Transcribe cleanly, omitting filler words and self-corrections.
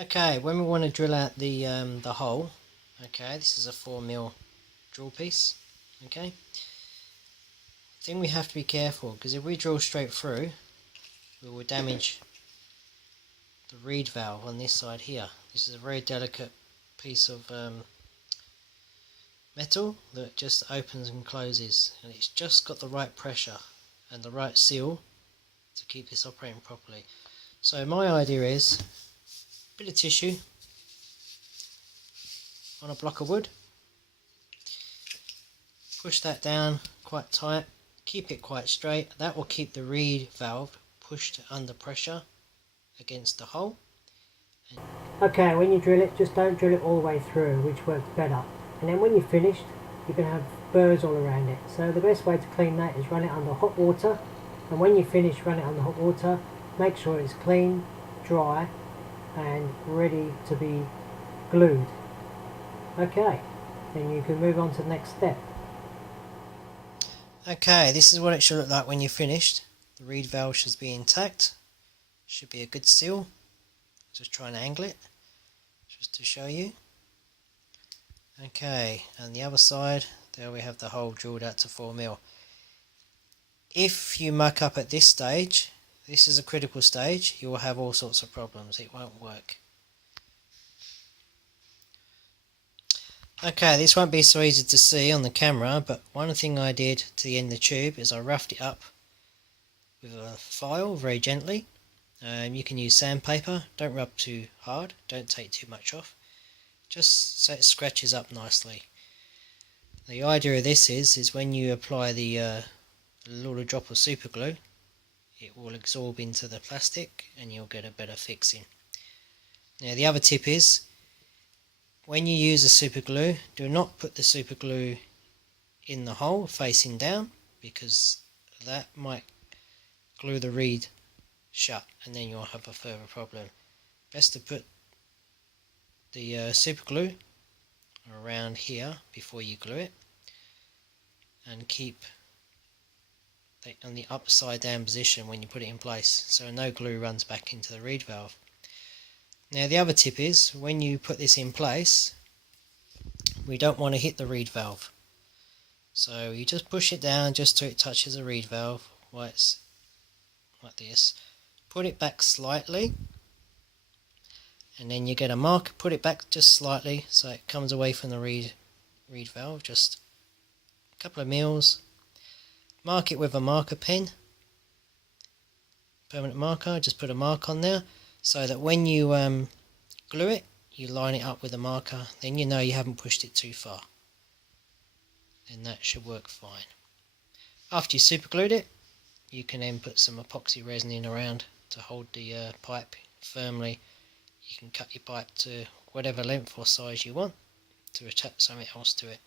Okay, when we want to drill out the hole, okay, this is a 4mm drill piece, okay. Thing we have to be careful, because if we drill straight through, we will damage the reed valve on this side here. This is a very delicate piece of metal that just opens and closes, and it's just got the right pressure and the right seal to keep this operating properly. So my idea is a bit of tissue on a block of wood, push that down quite tight, keep it quite straight. That will keep the reed valve pushed under pressure against the hole. Okay, when you drill it, just don't drill it all the way through, which works better. And then when you're finished, you're going to have burrs all around it. So the best way to clean that is run it under hot water, and when you finish, run it under hot water, make sure it's clean, dry and ready to be glued. Okay, then you can move on to the next step. Okay, this is what it should look like when you're finished. The reed valve should be intact, should be a good seal. Just try and angle it just to show you. Okay, and the other side, there we have the hole drilled out to 4mm. If you muck up at this stage, this is a critical stage, you will have all sorts of problems. It won't work. Okay, this won't be so easy to see on the camera, but one thing I did to the end of the tube is I roughed it up with a file very gently. You can use sandpaper, don't rub too hard, don't take too much off, just so it scratches up nicely. The idea of this is when you apply the little drop of super glue, it will absorb into the plastic and you'll get a better fixing. Now the other tip is, when you use the super glue, do not put the super glue in the hole facing down, because that might glue the reed shut and then you'll have a further problem. Best to put the super glue around here before you glue it, and keep it on the upside down position when you put it in place, so no glue runs back into the reed valve. Now the other tip is, when you put this in place, we don't want to hit the reed valve, so you just push it down just till it touches the reed valve, while it's like this. Put it back slightly, and then you get a marker, put it back just slightly so it comes away from the reed valve, just a couple of mils. Mark it with a marker pen, permanent marker, just put a mark on there so that when you glue it, you line it up with a marker, then you know you haven't pushed it too far, and that should work fine. After you super glued it, you can then put some epoxy resin in around to hold the pipe firmly. You can cut your pipe to whatever length or size you want to attach something else to it.